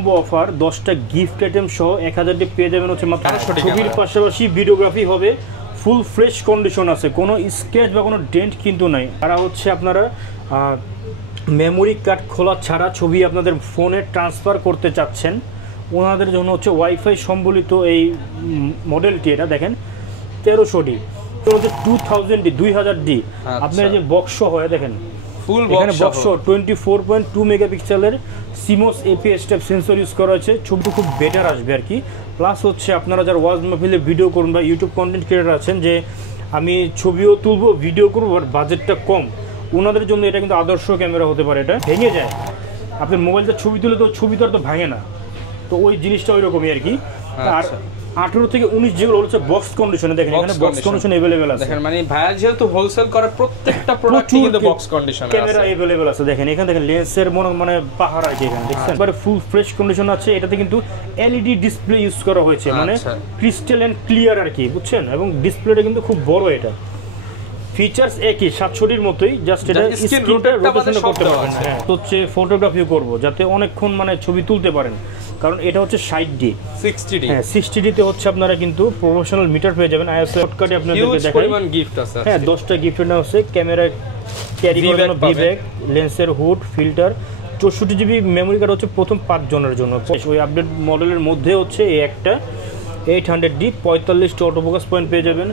Combo offer 10টা gift item সহ 1000 টি পেয়ে যাবেন হচ্ছে মাত্র। ছবির পাশাপাশি ভিডিওগ্রাফি হবে, ফুল ফ্রেশ কন্ডিশন আছে, কোনো স্ক্র্যাচ বা কোনো ডেন্ট কিন্তু নাই। আর হচ্ছে আপনারা মেমোরি কার্ড খোলা ছাড়া ছবি আপনাদের ফোনে ট্রান্সফার করতে চাচ্ছেন, ওনাদের জন্য হচ্ছে ওয়াইফাই সম্বলিত এই মডেলটি। এটা দেখেন 1300D, 2000D। আপনার যে বক্স হয় দেখেন ফুল বক্স 24.2 মেগাপিক্সেলের CMOS APS type sensor use করা হয়েছে। ছবি খুব বেটার আসবে আর কি। প্লাস হচ্ছে আপনারা যারা ওয়াজ মাহফিলে ভিডিও করুন বা ইউটিউব কন্টেন্ট ক্রিয়েটার আছেন যে আমি ছবিও তুলবো ভিডিও করবো আর বাজেটটা কম, ওনাদের জন্য এটা কিন্তু আদর্শ ক্যামেরা হতে পারে। এটা ভেঙে যায়, আপনার মোবাইলটা ছবি তুলে তো ছবি তো আর তো ভাঙে না, তো ওই জিনিসটা ওই রকমই আর কি। আর 18 থেকে 19 যেগুলো হচ্ছে বক্স কন্ডিশনে, দেখেন এখানে বক্স কন্ডিশন अवेलेबल আছে। দেখেন মানে ভাইয়া যেহেতু হোলসেল করে প্রত্যেকটা প্রোডাক্টই কিন্তু বক্স কন্ডিশনে আছে, ক্যামেরা अवेलेबल আছে। দেখেন এখানে দেখেন লেন্সের মানে পাহাড় আছে এখানে, দেখছেন একবারে ফুল ফ্রেশ কন্ডিশন আছে। এটাতে কিন্তু এলইডি ডিসপ্লে ইউজ করা হয়েছে, মানে ক্রিস্টাল এন্ড ক্লিয়ার আর কি, বুঝছেন। এবং ডিসপ্লেটা কিন্তু খুব বড়। এটা ফিচারস একই 700Dর মতোই, জাস্ট এটা স্ক্রিন রোটেশন করতে পারবেন। হ্যাঁ, তো হচ্ছে ফটোগ্রাফিও করব যাতে অনেকক্ষণ মানে ছবি তুলতে পারেন, কারণ এটা হচ্ছে 60D 60D। হ্যাঁ 60D তে হচ্ছে আপনারা কিন্তু প্রফেশনাল মিটার পেয়ে যাবেন। আইএসও শর্টকাটে আপনাদেরকে দেখাই পরিমাণ গিফট আছে। হ্যাঁ 10টা গিফট না হচ্ছে ক্যামেরা ক্যারি করার জন্য বি ব্যাগ, লেন্সের hood, filter, 64GB memory card হচ্ছে প্রথম 5 জনের জন্য। ওই আপডেট মডেলের মধ্যে হচ্ছে এই একটা 800D 45টা অটোফোকাস পয়েন্ট পেয়ে যাবেন।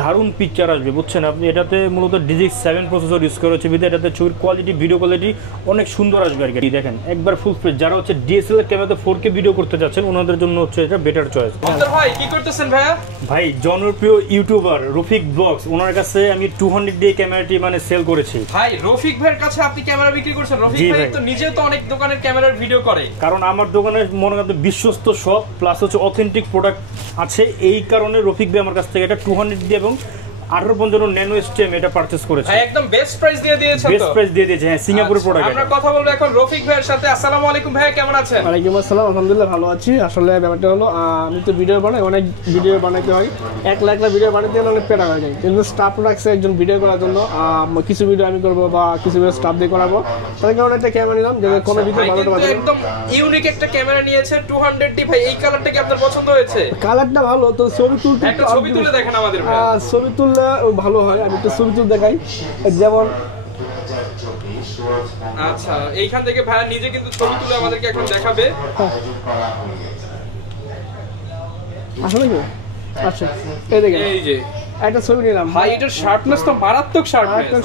দারুণ পিকচার আসবে, বুঝছেন আপনি। এটাতে মূলত ডিজিক্স 7 প্রসেসর ইউজ করা হচ্ছে, বিধায় এটাতে ছবির কোয়ালিটি, ভিডিও কোয়ালিটি অনেক সুন্দর আসবে আর কি। দেখেন একবার ফুল ফ্রেশ। যারা হচ্ছে ডিএসএলআর ক্যামেরাতে 4K ভিডিও করতে যাচ্ছেন, ওনাদের জন্য হচ্ছে এটা বেটার চয়েস। ভাই কি করতেছেন ভাইয়া? ভাই জনপ্রিয় ইউটিউবার রফিক ব্লগস, ওনার কাছে আমি 200D ক্যামেরাটি মানে সেল করেছি। ভাই রফিক ভাইয়ের কাছে আপনি ক্যামেরা বিক্রি করছেন? রফিক ভাই তো নিজেও তো অনেক দোকানের ক্যামেরার ভিডিও করে। কারণ আমার দোকানে মনে করেন বিশ্বস্ত সব প্লাস হচ্ছে অথেন্টিক প্রোডাক্ট আছে, এই কারণে রফিক ভাই আমার কাছ থেকে এটা 200D এবং 1855 ন্যানো স্টেম এটা পারচেজ করেছে। একদম বেস্ট প্রাইস দিয়ে দিয়েছেন তো? বেস্ট প্রাইস দিয়ে দিয়েছে, হ্যাঁ সিঙ্গাপুরের প্রোডাক্ট। আমরা কথা বলবো এখন রফিক ভাইয়ের সাথে। আসসালামু আলাইকুম ভাই, কেমন আছেন? ওয়ালাইকুম আসসালাম, আলহামদুলিল্লাহ ভালো আছি। আসলে ব্যাপারটা হলো আমি তো ভিডিও বানাই, অনেক ভিডিও বানাইতে হয়, এক লাখ ভিডিও বানাইতে গেলে অনেক পেটা হয়ে যায়। কিন্তু স্টাফ রাখছে একজন ভিডিও করার জন্য, কিছু ভিডিও আমি করবো বা কিছু ভিডিও স্টাফ দিয়ে করাবো, তার কারণে একটা ক্যামেরা নিলাম যাতে কোনো ভিডিও ভালো হবে। একদম ইউনিক একটা ক্যামেরা নিয়েছে 200D। ভাই এই কালারটা কি আপনার পছন্দ হয়েছে? কালারটা ভালো তো, ছবি তুলতে একটা ছবি তুলে দেখেন আমাদের। ছবি তুললে ভালো হয়, আমি একটু ছবি তুলে দেখাই। যেমন আচ্ছা এইখান থেকে ভাইয়া নিজে কিন্তু ছবি তুলে আমাদেরকে এখন দেখাবে। আসলে কি আচ্ছা এই দেখেন, এই যে একটা ছবি নিলাম ভাই, এটার শার্পনেস তো মারাত্মক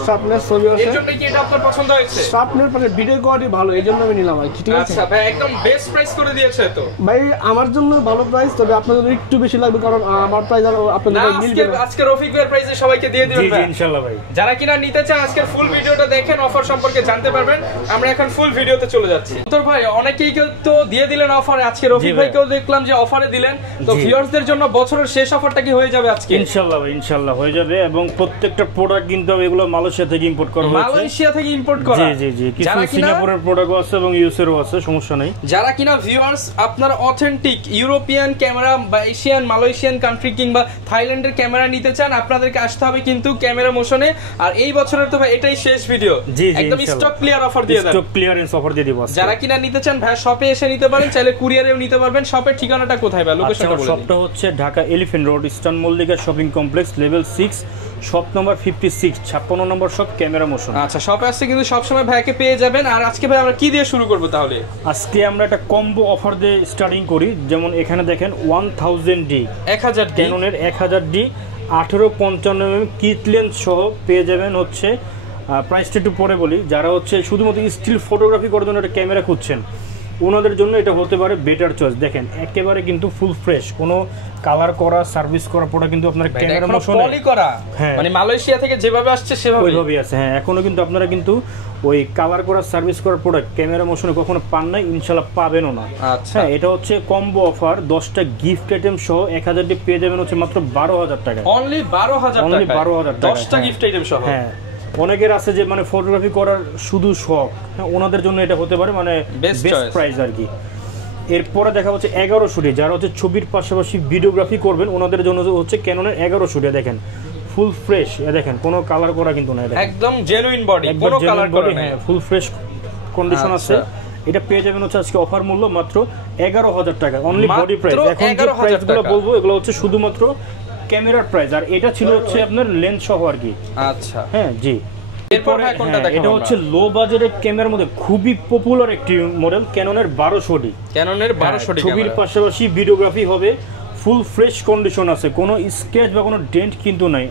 শার্পনেস ছবি আছে। এর জন্য কি এটা আপনার পছন্দ হয়েছে? শার্পনেস মানে ভিডিও কোয়ালিটি ভালো, এইজন্য আমি নিলাম আর কি। ঠিক আছে আচ্ছা ভাই, একদম বেস্ট প্রাইস করে দিয়েছে তো ভাই। আমার জন্য ভালো প্রাইস, তবে আপনাদের একটু বেশি লাগবে, কারণ আমার প্রাইস আর আপনাদের মিলবে না। আজকে রফিক ভাইয়ের প্রাইসে সবাইকে দিয়ে দিবেন জি ইনশাআল্লাহ ভাই। যারা কিনা নিতে চান আজকের ফুল ভিডিওটা দেখেন, অফার সম্পর্কে জানতে পারবেন। আমরা এখন ফুল ভিডিওতে চলে যাচ্ছি। তোর ভাই অনেকেই তো দিয়ে দিলেন অফারে, আজকে রফিক ভাইকেও দেখলাম যে অফারে দিলেন। তো ভিউয়ারদের জন্য বছরের শেষ অফারটা কি হয়ে যাবে আজকে? ইনশাআল্লাহ ভাই, ইনশাআল্লাহ হয়ে যাবে। এবং প্রত্যেকটা প্রোডাক্ট কিন্তু এগুলো মালয়েশিয়া থেকে ইম্পোর্ট করা হয়েছে। মালয়েশিয়া থেকে ইম্পোর্ট করা? জি জি জি, কিছু সিঙ্গাপুরের প্রোডাক্টও আছে এবং ইউএসএরও আছে, সমস্যা নাই। যারা কিনা ভিউয়ার্স আপনার অথেন্টিক ইউরোপিয়ান ক্যামেরা বা এশিয়ান মালয়েশিয়ান কান্ট্রি কিংবা থাইল্যান্ডের ক্যামেরা নিতে চান, আপনাদেরকে আসতে হবে কিন্তু ক্যামেরা মোশনে। আর এই বছরের তো ভাই এটাই শেষ ভিডিও, একদম স্টক ক্লিয়ার অফার দিয়ে দেন। স্টক ক্লিয়ারেন্স অফার দিয়ে দিব। যারা কিনা নিতে চান ভাই শপে এসে নিতে পারেন, চাইলে কুরিয়ারেও নিতে পারবেন। শপের ঠিকানাটা কোথায় ভাই, লোকেশনটা বলে দিন। শপটা হচ্ছে Dhaka elephant road, eastern Mallika shopping complex, level 6, shop number 56, 56 নম্বর শপ, ক্যামেরা মোশন। আচ্ছা শপে আসছে কিন্তু সবসময় ভাইকে পেয়ে যাবেন। আর আজকে ভাই আমরা কি দিয়ে শুরু করব তাহলে? আজকে আমরা একটা কম্বো অফার দিয়ে স্টার্টিং করি। যেমন এখানে দেখেন 1000D 1000D ক্যাননের 1000D 1855mm kit lens সহ পেয়ে যাবেন হচ্ছে। প্রাইসটা একটু পরে বলি। যারা হচ্ছে শুধুমাত্র স্টিল ফটোগ্রাফি করার জন্য একটা ক্যামেরা খুঁজছেন, ওনাদের জন্য এটা হতে পারে বেটার চয়েস। দেখেন একেবারে কিন্তু ফুল ফ্রেশ, কোনো কালার করা সার্ভিস করা প্রোডাক্ট কিন্তু আপনার ক্যামেরা মোশনে পলি করা, মানে মালয়েশিয়া থেকে যেভাবে আসছে সেভাবেই আছে। হ্যাঁ এখনো কিন্তু আপনারা কিন্তু ওই কালার করা সার্ভিস করা প্রোডাক্ট ক্যামেরা মোশনে কখনো পান নাই, ইনশাআল্লাহ পাবেনও না। আচ্ছা এটা হচ্ছে কম্বো অফার, 10টা গিফট আইটেম সহ 1000D পেয়ে যাবেন হচ্ছে মাত্র 12000 টাকা। অনলি 12000 টাকা, 12000 টাকা 10টা গিফট আইটেম সহ। হ্যাঁ অনেকের আছে যে মানে ফটোগ্রাফি করার শুধু শখ, ওনাদের জন্য এটা হতে পারে মানে বেস্ট প্রাইস আর কি। এরপরে দেখা হচ্ছে 1100D, যারা হচ্ছে ছবির পাশাপাশি ভিডিওগ্রাফি করবেন, ওনাদের জন্য হচ্ছে ক্যাননের 1100D। দেখেন ফুল ফ্রেশ, দেখেন কোনো কালার করা কিন্তু না, একদম জেনুইন বডি, কোনো কালার করা নাই, ফুল ফ্রেশ কন্ডিশন আছে। এটা পেয়ে যাবেন হচ্ছে আজকে অফার মূল্য মাত্র 11,000 টাকা, অনলি বডি প্রাইস। মাত্র এখন যে 11,000 প্রাইসগুলো টাকা। বলবো এগুলো হচ্ছে শুধুমাত্র ক্যামেরার প্রাইস, আর এটা ছিল হচ্ছে আপনার লেন্স সহ আর কি। আচ্ছা, হ্যাঁ জি। এরপর ভাই কোনটা দেখাবো? এটা হচ্ছে লো বাজেটের ক্যামেরার মধ্যে খুবই পপুলার একটি মডেল, ক্যাননের 1200D। ক্যাননের 1200D ছবির ক্যামেরা। পাশাপাশি ভিডিওগ্রাফি হবে, ফুল ফ্রেশ কন্ডিশন আছে, কোনো স্ক্র্যাচ বা কোনো ডেন্ট কিন্তু নাই।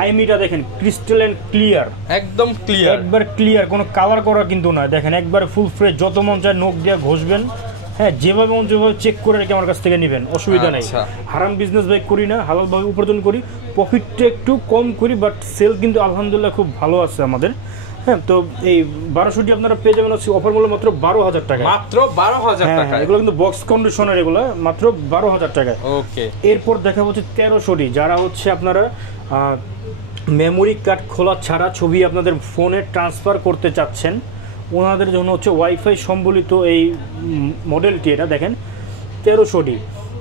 আইএমইটা দেখেন ক্রিস্টাল এন্ড ক্লিয়ার, একদম ক্লিয়ার, একবার ক্লিয়ার, কোনো কালার করা কিন্তু নয়। দেখেন একবার ফুল ফ্রেশ, যত মন চায় নখ দিয়ে ঘষবেন, হ্যাঁ যেভাবে মন যেভাবে চেক করে রেখে আমার কাছ থেকে নেবেন, অসুবিধা নেই। আচ্ছা। হারাম বিজনেস বাইক করি না, হালালভাবে উপার্জন করি, প্রফিটটা একটু কম করি, বাট সেল কিন্তু আলহামদুলিল্লাহ খুব ভালো আছে আমাদের। হ্যাঁ, তো এই 1200D আপনারা পেয়ে যাবেন হচ্ছে অফার মূল্য মাত্র 12,000 টাকা। মাত্র 12,000 টাকা। এগুলো কিন্তু বক্স কন্ডিশনার, এগুলো মাত্র 12,000 টাকা। ওকে, এরপর দেখা হচ্ছে 1300D, যারা হচ্ছে আপনারা মেমোরি কার্ড খোলা ছাড়া ছবি আপনাদের ফোনে ট্রান্সফার করতে চাচ্ছেন, ওনাদের জন্য হচ্ছে ওয়াইফাই সম্বলিত এই মডেলটি। এটা দেখেন 1300D,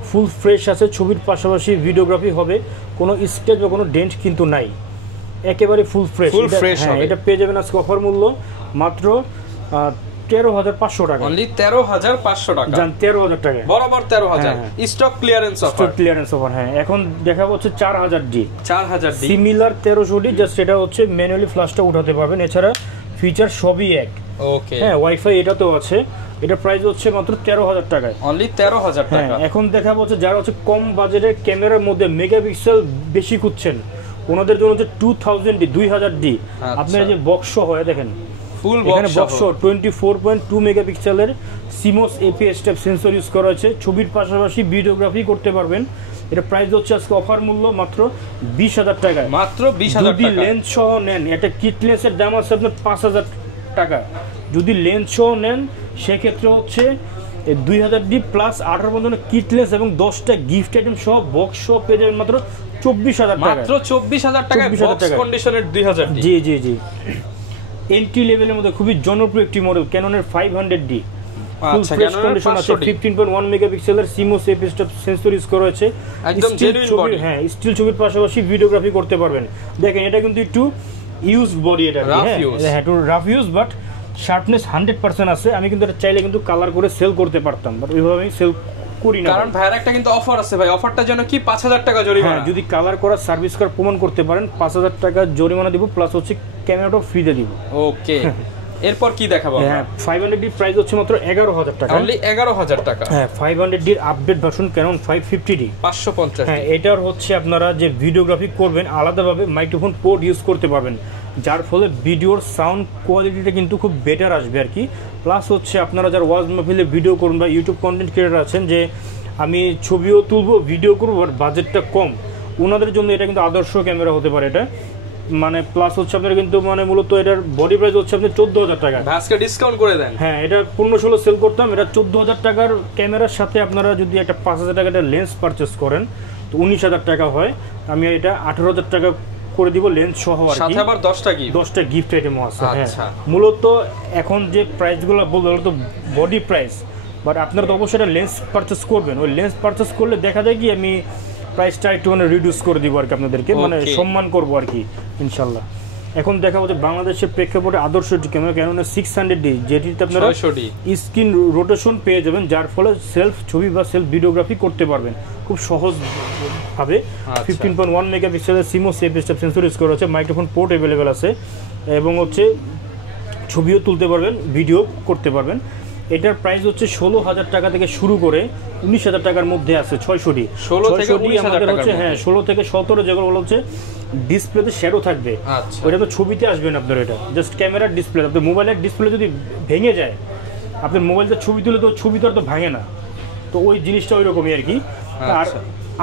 ফুল ফ্রেশ আছে, ছবির পাশাপাশি ভিডিওগ্রাফি হবে, কোনো স্ক্র্যাচ বা কোনো ডেন্ট কিন্তু নাই, একেবারে ফুল ফ্রেশ। এটা পেয়ে যাবেন আজকে অফার মূল্য মাত্র 13,500 টাকা, অনলি 13,500 টাকা। জান 13,000 টাকা, বরাবর 13,000 stock clearance offer. Stock clearance offer. হ্যাঁ, এখন দেখাবো হচ্ছে 4000D, 4000D similar 1300D, just এটা হচ্ছে ম্যানুয়ালি ফ্ল্যাশটা উঠাতে পারবেন, এছাড়া ফিচার সবই এক। ওকে, হ্যাঁ, ওয়াইফাই এটাতেও আছে। এটা প্রাইস হচ্ছে মাত্র 13,000 টাকায়, অনলি 13,000 টাকা। এখন দেখাবো হচ্ছে যারা হচ্ছে কম বাজেটের ক্যামেরার মধ্যে মেগাপিক্সেল বেশি খুঁজছেন, ওনাদের জন্য হচ্ছে 2000D, 2000D। আপনার যে বক্স হয় দেখেন, ফুল এখানে বক্স 24.2 মেগাপিক্সেলের CMOS APS type sensor use করা হয়েছে, ছবির পাশাপাশি ভিডিওগ্রাফি করতে পারবেন। এটা প্রাইস হচ্ছে আজকে অফার মূল্য মাত্র 20,000 টাকায়, মাত্র 20,000 যদি টাকা। লেন্স সহ নেন, এটা কিট লেন্সের দাম আছে আপনার 5,000 টাকা। যদি লেন্স সহ নেন সেক্ষেত্রে হচ্ছে 2000D প্লাস 18 পর্যন্ত কিট লেন্স এবং 10টা গিফট আইটেম সহ বক্স সহ পেয়ে যাবেন মাত্র 24,000 টাকা, মাত্র 24,000 টাকায় 24,000 বক্স টাকায়। কন্ডিশনের 2000D। জি জি জি। এন্ট্রি লেভেলের মধ্যে খুবই জনপ্রিয় একটি মডেল, ক্যাননের 500D, ফুল আচ্ছা, ফ্রেশ ক্যাননের কন্ডিশন আছে, 500D 15.1 মেগাপিক্সেলের CMOS APS type sensor use করা হয়েছে, একদম জেনুইন বডি। হ্যাঁ, স্টিল ছবির পাশাপাশি ভিডিওগ্রাফি করতে পারবেন। দেখেন এটা কিন্তু একটু ইউজ বডি, এটা হ্যাঁ একটু রাফ ইউজ, বাট শার্পনেস 100% আছে। আমি কিন্তু এটা চাইলে কিন্তু কালার করে সেল করতে পারতাম, বাট ওইভাবে আমি সেল করি না, কারণ ভাইয়ের একটা কিন্তু অফার আছে ভাই। অফারটা যেন কি 5,000 টাকা জরিমানা। যদি কালার করা সার্ভিস কার্ড প্রমাণ করতে পারেন 5,000 টাকা জরিমানা দিব, প্লাস হচ্ছে ক্যামেরাটাও ফ্রিতে দিব। ওকে, এরপর কি দেখাবো? হ্যাঁ, 500D প্রাইস হচ্ছে মাত্র 11,000 টাকা, অনলি 11,000 টাকা। হ্যাঁ, 500D এর আপডেট ভার্সন ক্যানন 550D, 550। হ্যাঁ, এটার হচ্ছে আপনারা যে ভিডিওগ্রাফি করবেন আলাদাভাবে মাইক্রোফোন পোর্ট ইউজ করতে পারবেন, যার ফলে ভিডিওর সাউন্ড কোয়ালিটিটা কিন্তু খুব বেটার আসবে আর কি। প্লাস হচ্ছে আপনারা যারা ওয়াজ মাহফিলে ভিডিও করুন বা ইউটিউব কন্টেন্ট ক্রিয়েটার আছেন, যে আমি ছবিও তুলবো ভিডিও করবো বাট বাজেটটা কম, ওনাদের জন্য এটা কিন্তু আদর্শ ক্যামেরা হতে পারে এটা। মানে প্লাস হচ্ছে আপনারা কিন্তু মানে মূলত এটার বডি প্রাইস হচ্ছে আপনার 14,000 টাকা। আজকে ডিসকাউন্ট করে দেন। হ্যাঁ, এটা 15-16 সেল করতাম, এটা 14,000 টাকার ক্যামেরার সাথে আপনারা যদি একটা 5,000 টাকা লেন্স পারচেস করেন তো 19,000 টাকা হয়। আমি এটা 18,000 টাকা করে দিব লেন্স সহ আর কি, সাথে আবার 10টা গিফট আইটেমও আছে। হ্যাঁ, আচ্ছা। মূলত এখন যে প্রাইসগুলো বলবো ওগুলো তো বডি প্রাইস, বাট আপনারা তো অবশ্যই একটা লেন্স পারচেস করবেন। ওই লেন্স পারচেস করলে দেখা যায় কি আমি প্রাইসটা একটু মানে রিডিউস করে দিব আর কি আপনাদেরকে, মানে সম্মান করবো আর কি ইনশাল্লাহ। এখন দেখা হচ্ছে বাংলাদেশের প্রেক্ষাপটে আদর্শ ক্যামেরা ক্যাননের 600D, যেটিতে আপনারা স্ক্রিন রোটেশন পেয়ে যাবেন, যার ফলে সেলফ ছবি বা সেলফ ভিডিওগ্রাফি করতে পারবেন খুব সহজভাবে। 15.1 মেগাপিক্সেলের CMOS APS type sensor use করা হচ্ছে, মাইক্রোফোন পোর্ট অ্যাভেলেবেল আছে এবং হচ্ছে ছবিও তুলতে পারবেন, ভিডিও করতে পারবেন। এটার প্রাইস হচ্ছে 16,000 টাকা থেকে শুরু করে 19,000 টাকার মধ্যে আছে 600D। 16 থেকে 19,000 টাকা হচ্ছে, হ্যাঁ 16 থেকে 17 যেগুলো হচ্ছে ডিসপ্লেতে শ্যাডো থাকবে, ওইটা তো ছবিতে আসবে না আপনার, এটা জাস্ট ক্যামেরার ডিসপ্লে। আপনার মোবাইলের ডিসপ্লে যদি ভেঙে যায়, আপনার মোবাইলটা ছবি তুলে তো ছবি তো আর তো ভাঙে না, তো ওই জিনিসটা ওই রকমই আর কি। আর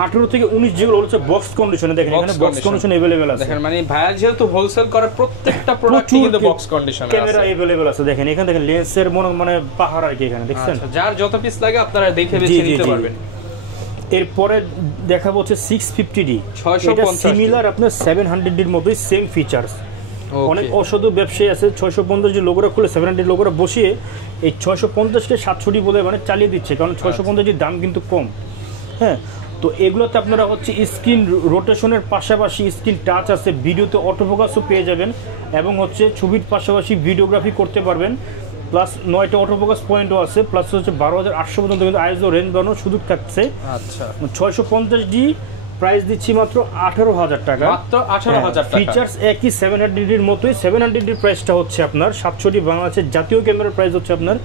18 থেকে 19 যেগুলো হচ্ছে বক্স কন্ডিশনে, দেখেন এখানে বক্স কন্ডিশন अवेलेबल আছে। দেখেন মানে ভাইয়া যেহেতু হোলসেল করে প্রত্যেকটা প্রোডাক্টই কিন্তু বক্স কন্ডিশনে আছে, ক্যামেরা अवेलेबल আছে। দেখেন এখানে দেখেন লেন্সের মানে পাহাড় আর কি এখানে দেখছেন। আচ্ছা, যার যত পিস লাগে আপনারা দেখে বেছে নিতে পারবেন। এরপরে দেখাবো হচ্ছে 650D, এটা সিমিলার আপনার 700D এর মতোই সেম ফিচারস। অনেক অসাধু ব্যবসায়ী আছে 650 যে লোগোটা খুলে 700 লোগোটা বসিয়ে এই 650কে 700D বলে মানে চালিয়ে দিচ্ছে, কারণ 650 দাম কিন্তু কম। হ্যাঁ, তো এগুলোতে আপনারা হচ্ছে স্ক্রিন রোটেশনের পাশাপাশি স্ক্রিন টাচ আছে, ভিডিওতে অটোফোকাসও পেয়ে যাবেন এবং হচ্ছে ছবির পাশাপাশি ভিডিওগ্রাফি করতে পারবেন। প্লাস 9টা অটোফোকাস পয়েন্টও আছে, প্লাস হচ্ছে 12,800 পর্যন্ত কিন্তু আইএসও রেঞ্জ বাড়ানোর সুযোগ থাকছে। আচ্ছা 650D প্রাইস দিচ্ছি মাত্র 18,000 টাকা, মাত্র 18,000 টাকা। ফিচার্স একই 700D এর মতোই। 700D এর প্রাইসটা হচ্ছে আপনার 700D বাংলাদেশের জাতীয় ক্যামেরার প্রাইস হচ্ছে আপনার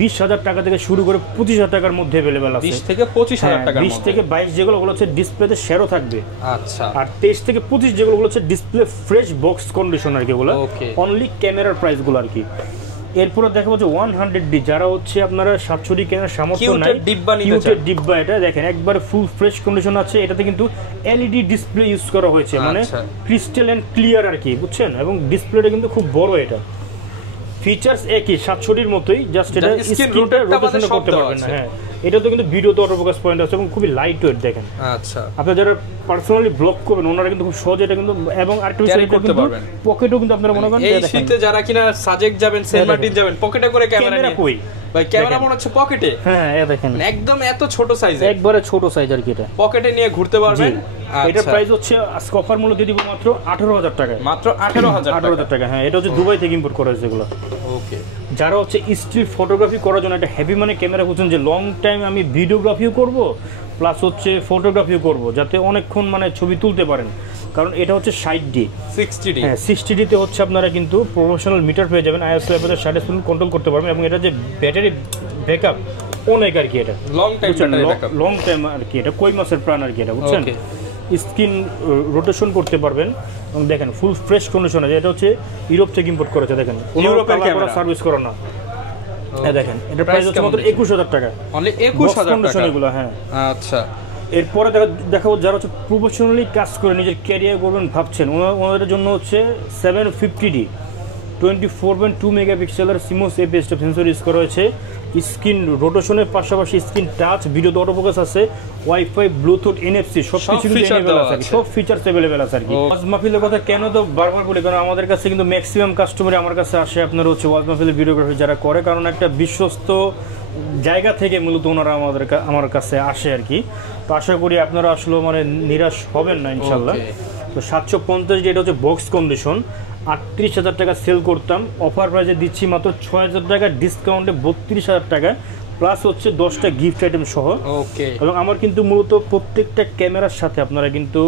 20,000 টাকা থেকে শুরু করে 25,000 টাকার মধ্যে अवेलेबल আছে। 20 থেকে 25,000 টাকার 20 থেকে 22 যেগুলো হচ্ছে ডিসপ্লেতে শেয়ারও থাকবে। আচ্ছা আর 23 থেকে 25 যেগুলো হচ্ছে ডিসপ্লে ফ্রেশ বক্স কন্ডিশন আর কি, ওগুলো অনলি ক্যামেরার প্রাইসগুলো আর কি। এরপরে দেখা যাচ্ছে 100D, যারা হচ্ছে আপনারা 700D কেনার সামর্থ্য নাই, কিউটের ডিব্বা, এটা দেখেন একবারে ফুল ফ্রেশ কন্ডিশন আছে। এটাতে কিন্তু এলইডি ডিসপ্লে ইউজ করা হয়েছে, মানে ক্রিস্টাল এন্ড ক্লিয়ার আর কি, বুঝছেন? এবং ডিসপ্লেটা কিন্তু খুব বড়। এটা ফিচার্স একই 700D এর মতোই, জাস্ট এটা স্ক্রিন রোটেশন করতে পারবেন না। হ্যাঁ, এটা তো কিন্তু ভিডিওতে অটোফোকাস পয়েন্ট আছে এবং খুবই লাইট ওয়েট দেখেন। আচ্ছা আপনারা যারা পার্সোনালি ব্লগ করবেন ওনারা কিন্তু খুব সহজে এটা কিন্তু, এবং আরেকটা বিষয় করতে পারবেন পকেটও কিন্তু আপনারা মনে করেন এই শীতে যারা কিনা সাজেক যাবেন, সেন্ট মার্টিন যাবেন, পকেটে করে ক্যামেরা কই ভাই, ক্যামেরা মনে হচ্ছে পকেটে। হ্যাঁ এই দেখেন একদম এত ছোট সাইজ, একবারে ছোট সাইজ আর কি, এটা পকেটে নিয়ে ঘুরতে পারবেন। এটার প্রাইস হচ্ছে আজকে অফার মূল্য দিয়ে দিব মাত্র 18,000 টাকা, মাত্র 18,000 টাকা। হ্যাঁ, এটা হচ্ছে দুবাই থেকে ইম্পোর্ট করা হয়েছে এগুলো। ওকে, যারা হচ্ছে স্টিল ফটোগ্রাফি করার জন্য একটা হেভি মানে ক্যামেরা খুঁজছেন, যে লং টাইম আমি ভিডিওগ্রাফিও করব প্লাস হচ্ছে ফটোগ্রাফিও করব, যাতে অনেকক্ষণ মানে ছবি তুলতে পারেন, কারণ এটা হচ্ছে 60D 60D। হ্যাঁ 60D তে হচ্ছে আপনারা কিন্তু প্রফেশনাল মিটার পেয়ে যাবেন, আইএসও লেভেলের 60 কন্ট্রোল করতে পারবেন, এবং এটা যে ব্যাটারি ব্যাকআপ অনেক আর কি, এটা long time battery backup, long time আর কি, এটা কই মাসের প্রাণ আর কি এটা, বুঝছেন? স্ক্রিন রোটেশন করতে পারবেন, এবং দেখেন ফুল ফ্রেশ কন্ডিশন আছে। এটা হচ্ছে ইউরোপ থেকে ইম্পোর্ট করেছে, দেখেন ইউরোপের ক্যামেরা সার্ভিস করা না। হ্যাঁ দেখেন এটা প্রাইস হচ্ছে মাত্র 21,000 টাকা, অনলি 21,000 টাকা এগুলো। হ্যাঁ আচ্ছা, এরপরে দেখাবো যারা হচ্ছে প্রফেশনালি কাজ করে নিজের ক্যারিয়ার করবেন ভাবছেন, ওনাদের জন্য হচ্ছে 750D 24.2 মেগাপিক্সেলের সিমোস এপিএস সেন্সর ইউজ করা হয়েছে। স্ক্রিন রোটেশনের পাশাপাশি স্ক্রিন টাচ, ভিডিওতে অটোফোকাস আছে, ওয়াইফাই, ব্লুটুথ, এনএফসি সবকিছু अवेलेबल আছে, সব ফিচারস अवेलेबल আছে আর কি। ওয়াজ মাহফিলের কথা কেন তো বারবার বলি, কারণ আমাদের কাছে কিন্তু ম্যাক্সিমাম কাস্টমার আমার কাছে আসে আপনার হচ্ছে ওয়াজ মাহফিলের ভিডিওগ্রাফি যারা করে, কারণ একটা বিশ্বস্ত জায়গা থেকে মূলত ওনারা আমার কাছে আসে আর কি। তো আশা করি আপনারা আসলে মানে নিরাশ হবেন না ইনশাল্লাহ। তো 750 যেটা হচ্ছে বক্স কন্ডিশন 38,000 টাকা সেল করতাম, অফার প্রাইসে দিচ্ছি মাত্র 6,000 টাকা, ডিসকাউন্টে 32,000 টাকা, প্লাস হচ্ছে 10টা গিফট আইটেম সহ। ওকে, এবং আমার কিন্তু মূলত প্রত্যেকটা ক্যামেরার সাথে আপনারা কিন্তু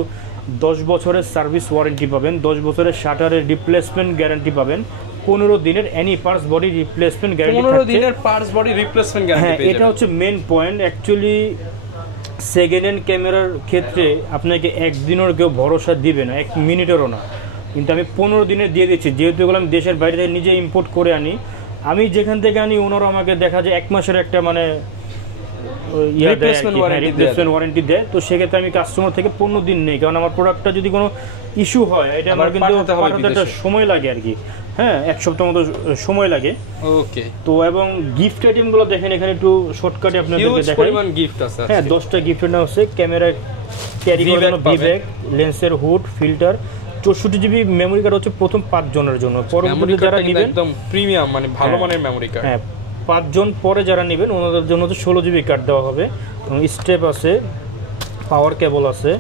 10 বছরের সার্ভিস ওয়ারেন্টি পাবেন, 10 বছরের শাটারের রিপ্লেসমেন্ট গ্যারান্টি পাবেন, 15 দিনের any parts body replacement guarantee, 15 দিনের পার্টস বডি রিপ্লেসমেন্ট গ্যারান্টি পেয়ে যাবেন। এটা হচ্ছে main point. Actually second hand ক্যামেরার ক্ষেত্রে আপনাকে একদিনের কেউ ভরসা দিবে না, 1 মিনিটেরও না, কিন্তু আমি 15 দিনের দিয়ে দিচ্ছি, যেহেতু এগুলো আমি দেশের বাইরে থেকে নিজে ইম্পোর্ট করে আনি। আমি যেখান থেকে আনি ওনারা আমাকে দেখা যায় 1 মাসের একটা মানে রিপ্লেসমেন্ট ওয়ারেন্টি দেয়। তো সেক্ষেত্রে আমি কাস্টমার থেকে 15 দিন নেই, কারণ আমার প্রোডাক্টটা যদি কোনো ইস্যু হয় এটা আমার কিন্তু একটা সময় লাগে আর কি। হ্যাঁ 1 সপ্তাহ মতো সময় লাগে। ওকে, তো এবং গিফট আইটেমগুলো দেখেন এখানে একটু শর্টকাটে আপনাদেরকে দেখাই। পরিমাণ গিফট আছে। হ্যাঁ 10টা গিফট আইটেম আছে, ক্যামেরা ক্যারি করার জন্য ভিব্যাক, লেন্সের hood, filter, 64GB memory card হচ্ছে প্রথম 5 জনের জন্য, পরবর্তী যারা নেবেন একদম প্রিমিয়াম মানে ভালো মানের মেমরি কার্ড। হ্যাঁ 5 জন পরে যারা নেবেন ওনাদের জন্য হচ্ছে 16GB কার্ড দেওয়া হবে, স্টেপ আছে, পাওয়ার কেবল আছে,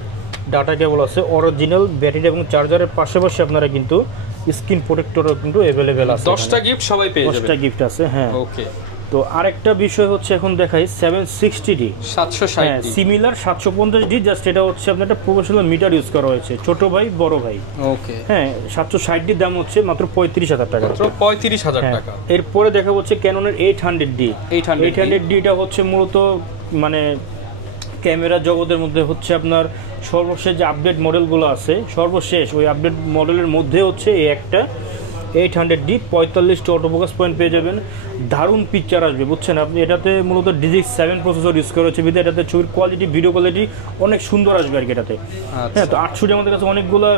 ডাটা কেবল আছে, অরিজিনাল ব্যাটারি এবং চার্জারের পাশাপাশি আপনারা কিন্তু স্ক্রিন প্রোটেক্টরও কিন্তু अवेलेबल আছে। 10টা গিফট সবাই পেয়ে যাবেন, 10টা গিফট আছে। হ্যাঁ ওকে, তো আরেকটা বিষয় হচ্ছে এখন দেখাই 760D 760D similar 750D, just এটা হচ্ছে আপনার একটা প্রফেশনাল মিটার ইউজ করা হয়েছে, ছোট ভাই বড় ভাই। ওকে, হ্যাঁ 760D দাম হচ্ছে মাত্র 35,000 টাকা, মাত্র 35,000 টাকা। এরপরে দেখা হচ্ছে ক্যাননের 800D 800D এটা হচ্ছে মূলত মানে ক্যামেরা জগতের মধ্যে হচ্ছে আপনার সর্বশেষ যে আপডেট মডেলগুলো আছে, সর্বশেষ ওই আপডেট মডেলের মধ্যে হচ্ছে এই একটা 800D 45টা অটোফোকাস পয়েন্ট পেয়ে যাবেন, দারুণ পিকচার আসবে, বুঝছেন আপনি। এটাতে মূলত DX 7 প্রসেসর ইউজ করা হচ্ছে, বিধায় এটাতে ছবির কোয়ালিটি, ভিডিও কোয়ালিটি অনেক সুন্দর আসবে আর কি এটাতে। হ্যাঁ তো 800D আমাদের কাছে অনেকগুলো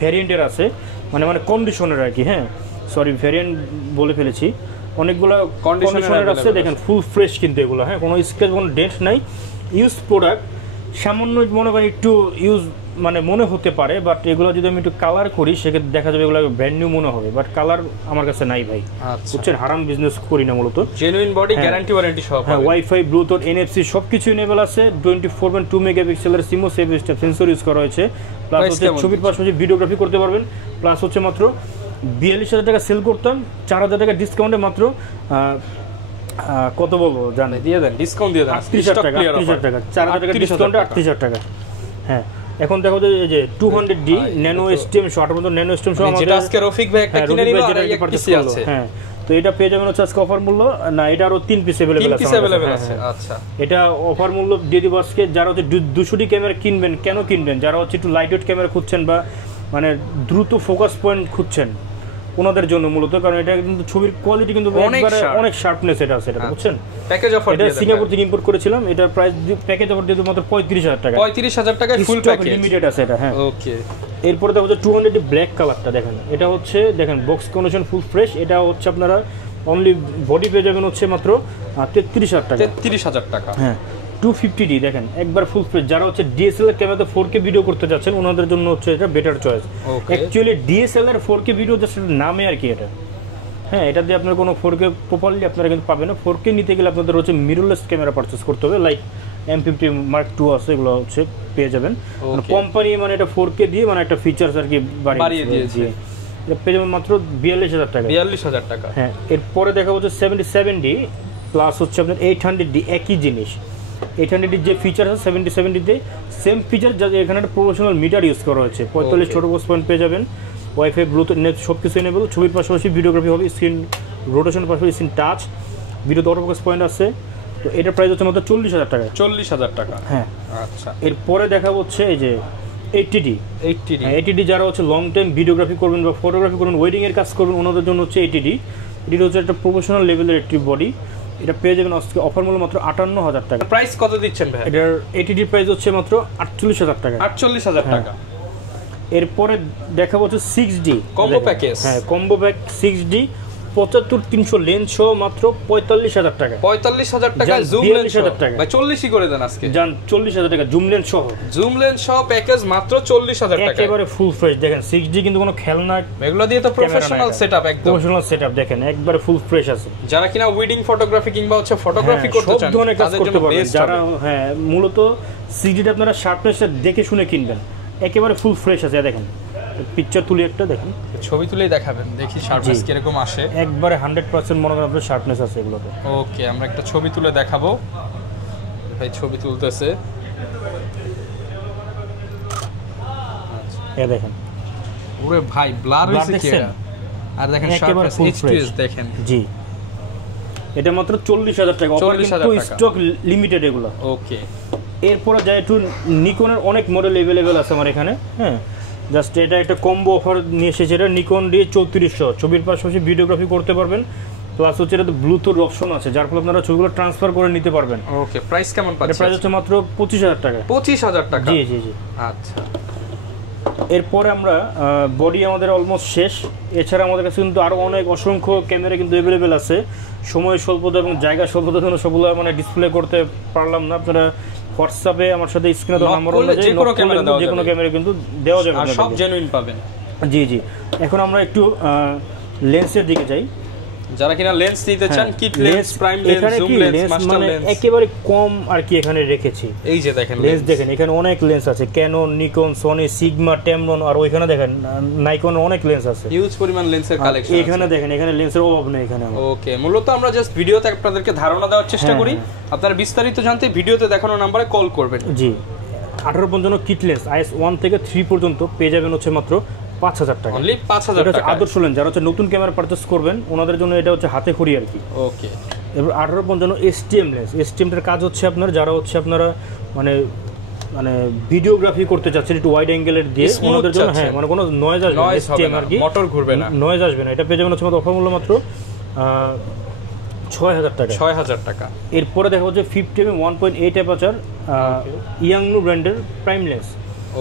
ভ্যারিয়েন্টের আছে, মানে কন্ডিশনের আর কি। হ্যাঁ সরি ভ্যারিয়েন্ট বলে ফেলেছি, অনেকগুলো কন্ডিশনের আছে। দেখেন ফুল ফ্রেশ কিন্তু এগুলো, হ্যাঁ কোনো স্ক্র্যাচ কোনো ডেন্ট নাই, ইউজ প্রোডাক্ট। সামান্য মনে করেন একটু ইউজ মানে মনে হতে পারে, বাট এগুলো যদি আমি একটু কালার করি সেক্ষেত্রে দেখা যাবে এগুলো ব্র্যান্ড নিউ মনে হবে, বাট কালার আমার কাছে নাই ভাই, বুঝছেন। হারাম বিজনেস করি না মূলত, জেনুইন বডি গ্যারান্টি ওয়ারেন্টি সব। হ্যাঁ ওয়াইফাই, ব্লুটুথ, এনএফসি সবকিছু এনেবল আছে, 24.2 মেগাপিক্সেলের সিমো সেভ সেন্সর ইউজ করা হয়েছে, প্লাস হচ্ছে ছবির পাশাপাশি ভিডিওগ্রাফি করতে পারবেন, প্লাস হচ্ছে মাত্র 42,000 টাকা সেল করতাম, 4,000 টাকা ডিসকাউন্টে মাত্র কত বলবো জানেন, দিয়ে দেন, ডিসকাউন্ট দিয়ে দেন, 38,000 টাকা, 4,000 টাকা ডিসকাউন্টে 38,000 টাকা। হ্যাঁ, এখন দেখো যে এই যে 200D ন্যানো STM শর্ট মতো ন্যানো STM সহ আমাদের যেটা আজকে রফিক ভাই একটা কিনে নিল আর একটা পিসি আছে। হ্যাঁ, তো এটা পেয়ে যাবেন হচ্ছে আজকে অফার মূল্য না, এটা আরো 3 পিস अवेलेबल আছে। আচ্ছা, এটা অফার মূল্য দিয়ে দিব আজকে। যারা হচ্ছে 200D ক্যামেরা কিনবেন, কেন কিনবেন, যারা হচ্ছে একটু লাইট ওয়েট ক্যামেরা খুঁজছেন বা মানে দ্রুত ফোকাস পয়েন্ট খুঁজছেন ওনাদের জন্য মূলত, কারণ এটা কিন্তু ছবির কোয়ালিটি কিন্তু অনেক শার্পনেস এটা আছে, এটা বুঝছেন। প্যাকেজ অফার এটা সিঙ্গাপুর থেকে ইম্পোর্ট করেছিলাম, এটা প্রাইস প্যাকেজ অফার দিয়ে মাত্র 35,000 টাকা। 35,000 টাকায় ফুল প্যাকেজ, লিমিটেড আছে এটা। হ্যাঁ, ওকে। এরপরে দেখো যে 200D ব্ল্যাক কালারটা দেখেন, এটা হচ্ছে দেখেন বক্স কন্ডিশন ফুল ফ্রেশ। এটা হচ্ছে আপনারা অনলি বডি পেয়ে যাবেন হচ্ছে মাত্র 33,000 টাকা। 33,000 টাকা। হ্যাঁ, 250D দেখেন একবার ফুল ফ্রেশ। যারা হচ্ছে ডিএসএলআর ক্যামেরাতে 4K ভিডিও করতে যাচ্ছেন ওনাদের জন্য হচ্ছে এটা better choice. Actually DSLR 4K video just নামে আর কি এটা। হ্যাঁ, এটা দিয়ে আপনার কোনো 4K প্রপারলি আপনারা কিন্তু পাবেন না। 4K নিতে গেলে আপনাদের হচ্ছে মিররলেস ক্যামেরা পারচেস করতে হবে, লাইক M50 Mark II আছে, এগুলো হচ্ছে পেয়ে যাবেন। কোম্পানি মানে এটা 4K দিয়ে মানে একটা ফিচার্স আর কি বাড়িয়ে দিয়েছে। এটা পেয়ে যাবেন মাত্র 42,000 টাকা। 42,000 টাকা। হ্যাঁ, এরপরে দেখা হচ্ছে 77D প্লাস হচ্ছে আপনার 800D, একই জিনিস। 800D যে ফিচার আছে 77D সেম ফিচার, যা এখানে একটা প্রফেশনাল মিটার ইউজ করা হয়েছে। 45 ছোট বক্স পয়েন্ট পেয়ে যাবেন, ওয়াইফাই, ব্লুটুথ, নেট সব কিছু এনেবল। ছবির পাশাপাশি ভিডিওগ্রাফি হবে, স্ক্রিন রোটেশনের পাশাপাশি স্ক্রিন টাচ, ভিডিওতে অটো ফোকাস পয়েন্ট আছে। তো এটার প্রাইস হচ্ছে মাত্র 40,000 টাকা। 40,000 টাকা। হ্যাঁ, আচ্ছা। এরপরে দেখা হচ্ছে এই যে 80D যারা হচ্ছে লং টাইম ভিডিওগ্রাফি করবেন বা ফটোগ্রাফি করবেন, ওয়েডিং এর কাজ করবেন, ওনাদের জন্য হচ্ছে 80D। এটা হচ্ছে একটা প্রফেশনাল লেভেলের একটি বডি। এটা পেয়ে যাবেন আজকে অফার মূল্য মাত্র 58,000 টাকা। প্রাইস কত দিচ্ছেন ভাই? এটার 80D প্রাইস হচ্ছে মাত্র 48,000 টাকা। 48,000 টাকা। এরপরে দেখা হচ্ছে 6D কম্বো প্যাকেজ। হ্যাঁ, কম্বো প্যাক 6D 75-300 লেন্স সহ মাত্র 45,000 টাকা। 45,000 টাকা জুম লেন্স সহ ভাই 40ই করে দেন আজকে। জান 40,000 টাকা জুম লেন্স সহ। জুম লেন্স সহ প্যাকেজ মাত্র 40,000 টাকা। একেবারে ফুল ফ্রেশ দেখেন, 6D কিন্তু কোনো খেলনা, এগুলো দিয়ে তো প্রফেশনাল সেটআপ, একদম প্রফেশনাল সেটআপ দেখেন একবারে ফুল ফ্রেশ আছে। যারা কিনা ওয়েডিং ফটোগ্রাফি কিংবা হচ্ছে ফটোগ্রাফি করতে চান সব ধরনের কাজ করতে পারবেন। যারা হ্যাঁ, মূলত 6D আপনারা শার্পনেসটা দেখে শুনে কিনবেন, একেবারে ফুল ফ্রেশ আছে। দেখেন পিকচার তুলে একটা দেখেন, ছবি তুলেই দেখাবেন, দেখি শার্পনেস কিরকম আসে। একবারে 100% মনে করেন আপনার শার্পনেস আছে এগুলোতে। ওকে, আমরা একটা ছবি তুলে দেখাবো। ভাই ছবি তুলতেছে, এই দেখেন ওরে ভাই ব্লার হইছে কি এটা, আর দেখেন শার্পনেস HPS দেখেন। জি, এটা মাত্র 40,000 টাকা। 40,000 টাকা, স্টক লিমিটেড এগুলো। ওকে। এরপরে যাই একটু নিকনের অনেক মডেল अवेलेबल আছে আমার এখানে। হ্যাঁ, জাস্ট এটা একটা কম্বো অফার নিয়ে এসেছে। এটা নিকন D3400 ছবির পাশাপাশি ভিডিওগ্রাফি করতে পারবেন, প্লাস হচ্ছে এটাতে ব্লুটুথ অপশন আছে, যার ফলে আপনারা ছবিগুলো ট্রান্সফার করে নিতে পারবেন। ওকে, প্রাইস কেমন পাচ্ছেন? প্রাইস হচ্ছে মাত্র 25,000 টাকা। 25,000 টাকা। জি জি জি। আচ্ছা, এরপরে আমরা বডি আমাদের অলমোস্ট শেষ। এছাড়া আমাদের কাছে কিন্তু আরও অনেক অসংখ্য ক্যামেরা কিন্তু অ্যাভেলেবেল আছে। সময় স্বল্পতা এবং জায়গা স্বল্পতার জন্য সবগুলো মানে ডিসপ্লে করতে পারলাম না। আপনারা হোয়াটসঅ্যাপে আমার সাথে স্ক্রিনে দেওয়া নাম্বার অনুযায়ী যে কোনো ক্যামেরা কিন্তু দেওয়া যাবে, আর সব জেনুইন পাবেন। জি জি। এখন আমরা একটু লেন্সের দিকে যাই। যারা কিনা লেন্স নিতে চান, kit lens, prime lens, zoom lens, master lens, একেবারে কম আর কি এখানে রেখেছি। এই যে দেখেন লেন্স দেখেন, এখানে অনেক লেন্স আছে, ক্যানন, নিকন, সনি, সিগমা, টেমনন, আর ওইখানে দেখেন নাইকন, অনেক লেন্স আছে, হিউজ পরিমাণ লেন্সের কালেকশন আছে। এখানে দেখেন, এখানে লেন্সের অভাব নেই এখানে। ওকে, মূলত আমরা জাস্ট ভিডিওতে আপনাদেরকে ধারণা দেওয়ার চেষ্টা করি। আপনারা বিস্তারিত জানতে ভিডিওতে দেখানো নম্বরে কল করবেন। জি, 1855 কিট লেন্স IS1 থেকে 3 পর্যন্ত পেয়ে যাবেন হচ্ছে মাত্র 5,000 টাকা। অনলি 5,000 টাকা। আদর্শ লেন্স যারা হচ্ছে নতুন ক্যামেরা পারচেজ করবেন ওনাদের জন্য এটা হচ্ছে হাতে খড়ি আর কি। ওকে, এবার 1855 STM লেন্স। STMটার কাজ হচ্ছে আপনার যারা হচ্ছে আপনারা মানে মানে ভিডিওগ্রাফি করতে চাচ্ছেন একটু ওয়াইড অ্যাঙ্গেলের দিয়ে, ওনাদের জন্য হ্যাঁ মানে কোনো নয়েজ আসবে না, STM আর কি, মোটর ঘুরবে না, নয়েজ আসবে না। এটা পেয়ে যাবেন হচ্ছে অফার মূল্য মাত্র 6,000 টাকা। 6,000 টাকা। এরপরে দেখা হচ্ছে 50mm 1.8 অ্যাপারচার ইয়াংনু ব্র্যান্ডের প্রাইম লেন্স।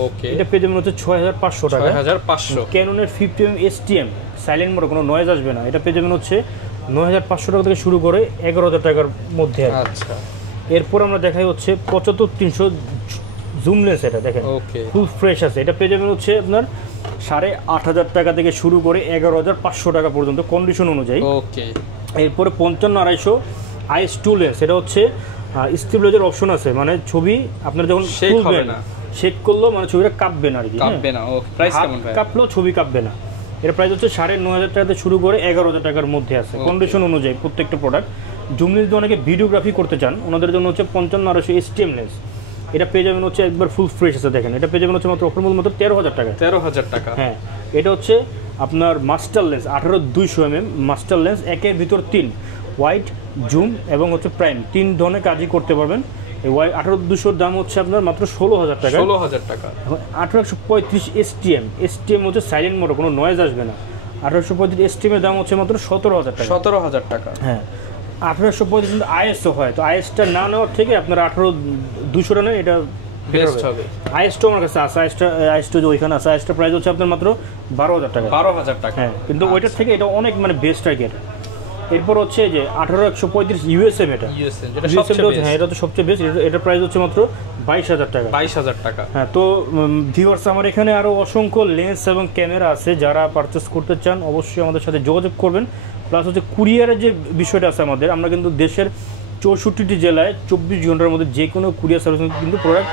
ওকে, এটা পেয়ে যাবেন হচ্ছে 6,500 টাকা। 6,500। ক্যাননের 50mm STM সাইলেন্ট মোড, কোনো নয়েজ আসবে না, এটা পেয়ে যাবেন হচ্ছে 9,500 টাকা থেকে শুরু করে 11,000 টাকার মধ্যে। আচ্ছা, এরপর আমরা দেখাই হচ্ছে 75-300 জুম লেন্স। এটা দেখেন ফুল ফ্রেশ আছে, এটা পেয়ে যাবেন হচ্ছে আপনার 8,500 টাকা থেকে শুরু করে 11,500 টাকা পর্যন্ত কন্ডিশন অনুযায়ী। ওকে, এরপরে 55-250 IS2 লেন্স। এটা হচ্ছে স্টেবিলাইজার অপশন আছে, মানে ছবি আপনার যখন তুলবেন শেক করলো মানে ছবিটা কাঁপবে না আর কি, কাঁপবে না। ওকে, প্রাইস কেমন ভাই? কাঁপলেও ছবি কাঁপবে না। এর প্রাইস হচ্ছে 9,500 টাকা থেকে শুরু করে 11,000 টাকার মধ্যে আছে, কন্ডিশন অনুযায়ী প্রত্যেকটা প্রোডাক্ট। জুম লেন্স দিয়ে অনেকে ভিডিওগ্রাফি করতে চান, ওনাদের জন্য হচ্ছে 55-200 STM লেন্স, এটা পেয়ে যাবেন হচ্ছে একবার ফুল ফ্রেশ আছে, দেখেন এটা পেয়ে যাবেন হচ্ছে মাত্র অফার মূল্য মাত্র 13,000 টাকা। 13,000 টাকা। হ্যাঁ, এটা হচ্ছে আপনার master lens 18-200 mm master lens, একের ভিতর 3 ওয়াইড, জুম এবং হচ্ছে প্রাইম 3 ধরনের কাজই করতে পারবেন। এই 18-200 দাম হচ্ছে আপনার মাত্র 16,000 টাকা। 16,000 টাকা। 1835 STM হচ্ছে সাইলেন্ট মোড, কোনো নয়েজ আসবে না। 1835 STM এর দাম হচ্ছে মাত্র 17,000 টাকা। 17,000 টাকা। হ্যাঁ, 1835 কিন্তু ISO হয়, তো ISটা না নেওয়ার থেকে আপনার 18-200 নেন, এটা বেস্ট হবে। আইএসটা আমার কাছে আছে, আইএসটা যে ওইখানে আছে, আইএসটা প্রাইস হচ্ছে আপনার মাত্র 12,000 টাকা। 12,000 টাকা। হ্যাঁ, কিন্তু ওইটার থেকে এটা অনেক মানে বেস্ট আর কি। এরপর হচ্ছে যে 1835 USM, এটা ইউএসএন যেটা USM সবচেয়ে বেস্ট। হ্যাঁ, এটা তো সবচেয়ে বেস্ট। এটা প্রাইস হচ্ছে মাত্র 22,000 টাকা। 22,000 টাকা। হ্যাঁ, তো ভিউয়ার্স, আমার এখানে আরও অসংখ্য লেন্স এবং ক্যামেরা আছে, যারা পারচেস করতে চান অবশ্যই আমাদের সাথে যোগাযোগ করবেন। প্লাস হচ্ছে কুরিয়ারের যে বিষয়টা আছে আমরা কিন্তু দেশের 64টি জেলায় 24 ঘন্টার মধ্যে যে কোনো কুরিয়ার সার্ভিস কিন্তু প্রোডাক্ট